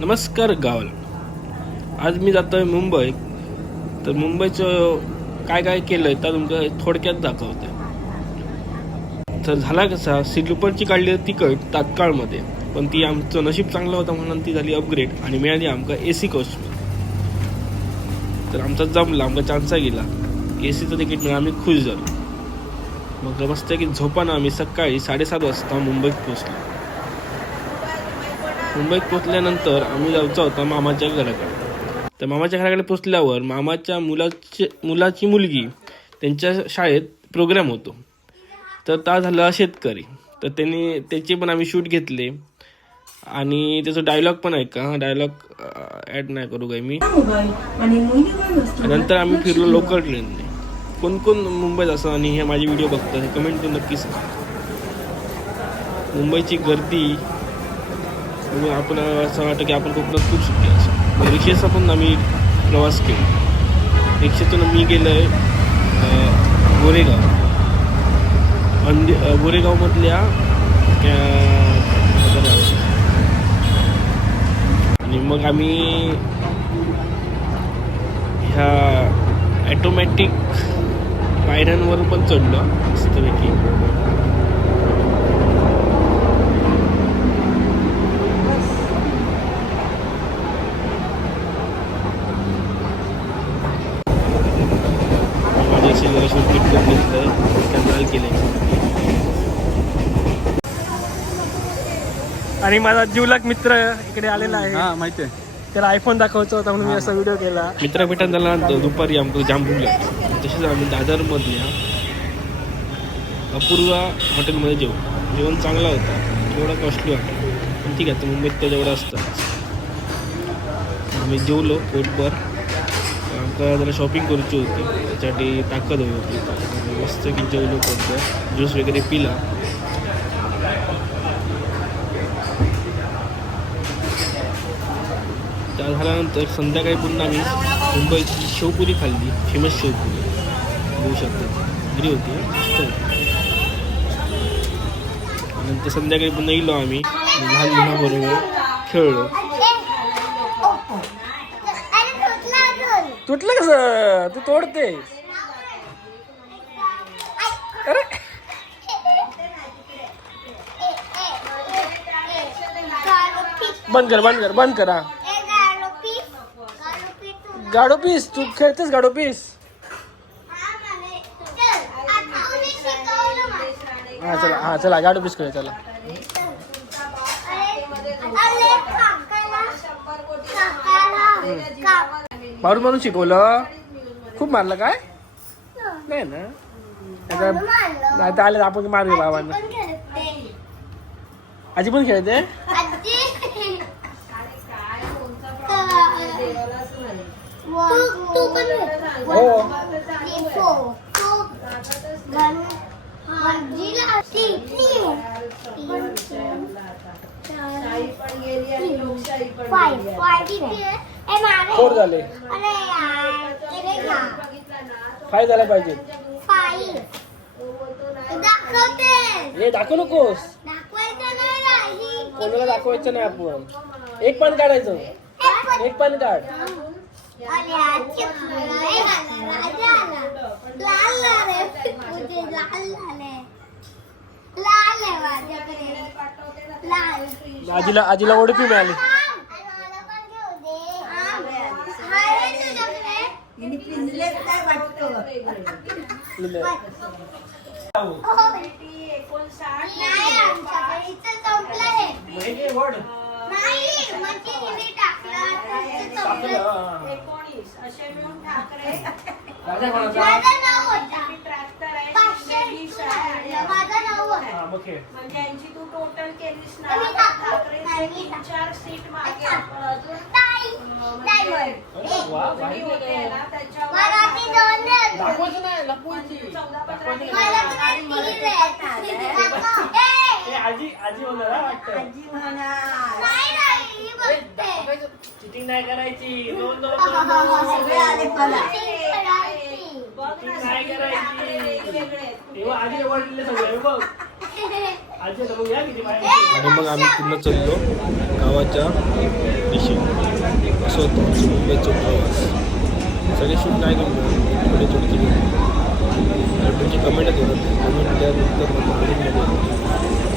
नमस्कार गावाला. आज मी जातो आहे मुंबई. तर मुंबईचं काय काय केलंय तर तुमचं थोडक्यात दाखवतोय तर झाला कसा सिल्परची काढली तिकट तात्काळमध्ये. पण ती आमचं नशीब चांगलं होतं म्हणून ती झाली अपग्रेड आणि मिळाली आमका ए सी कोच तर आमचा जमला आमका चान्सा गेला. ए सीचं तिकीट मिळालं आम्ही खुश झालो. मग मस्त की झोपानं आम्ही सकाळी साडेसात वाजता मुंबईत पोहोचलो. मुंबईत पोचल्यानंतर आम्ही जायचा होता मामाच्या घराकडे. तर मामाच्या घराकडे पोचल्यावर मामाच्या मुलाची मुलाची मुलगी त्यांच्या शाळेत प्रोग्राम होतो. तर त्या झाला शेतकरी. तर त्यांनी त्याचे पण आम्ही शूट घेतले. आणि त्याचा डायलॉग पण आहे का डायलॉग ॲड नाही करू काय मी. नंतर आम्ही फिरलो लोकल ट्रेनने कोण कोण मुंबईत असं आणि हे माझे व्हिडिओ बघतात हे कमेंट करून नक्की सांगा. मुंबईची गर्दी बघून आपण असं वाटतं की आपण कोकणात खूप सुट्टी असं म्हणजे रिक्षेचा पण आम्ही प्रवास केला. रिक्षेतून मी गेलो आहे गोरेगाव. अंदे गोरेगावमधल्या आणि मग आम्ही ह्या ॲटोमॅटिक पायऱ्यांवर पण चढलो मस्तपैकी. कॅन्सल केलं आणि माझा जीवलक मित्र इकडे आलेला आहे. हा माहिती आहे. त्याला आयफोन दाखवायचा होता म्हणून मी असा व्हिडिओ केला. मित्रापेठात झाल्यानंतर दुपारी आमचं जाम भूक लागली तसेच आम्ही दादरमधल्या अपूर्वा हॉटेलमध्ये जेवू जेवण चांगला होता. थोडा कॉस्टली वाटलं. पण ठीक आहे तर मुंबईत तर जेवढं असतं. आम्ही जेवलो पोटभर. आमका जरा शॉपिंग करूची होती. त्याच्यासाठी ताकद हवी होती. मस्त की जेवलो पोटभर ज्यूस वगैरे पिला. त्या झाल्यानंतर संध्याकाळी पुन्हा आम्ही मुंबईची शेवपुरी खाल्ली फेमस शेवपुरी बघू शकते. घरी होती. नंतर संध्याकाळी पुन्हा येलो आम्ही. लहान मुलाबरोबर खेळलो. तुटलं कस तू तोडते अरे. बंद कर बंद कर बंद कर. हा गाडो पीस तू खेळतेस गाडो पीस. हा चला हा चला गाडो पीस खेळ चला. मारून मारून शिकवलं? खूप मारलं काय? नाही ना. आता आले तर आपण मारूया बाबांना. आजी पण खेळते? तू पण हो. फोर झाले. फाय झाला पाहिजे. हे दाखवू नकोस. कोणाला दाखवायचं नाही आपण. एक पान काढायचं एक पान. काढ अरे आजचे लय आला, राजा आला. लाल आले. तुझे लाल आले. लाल आहे माझ्याकडे. लाल. आजीला आजीला ओळखी मिळाली थांब. मला पण घेऊ दे. थांब. आहे नाही, म्हणजे. माझं रुपये. माझं नाव होतं. म्हणजे यांची तू टोटल केलीस ना. ठाकरे. चार सीट मागे अजून दोन. दाखवायचं नाही लपवायची. ए, आजी आजी होणार हा वाटतं. चिटिंग नाही करायची. दोन दोन सगळे आले मला. बघ ना नाही करायची. तेव्हा आजी वडील सगळे बघ. आणि मग आम्ही पुन्हा चाललो गावाच्या दिशेने. असं होतं. आमचं मुंबईचं प्रवास. सगळे शूट नाही केलं थोडे थोडे केले. आणि तुमची कमेंट येत होतं. कमेंट त्यानंतर मला आनंद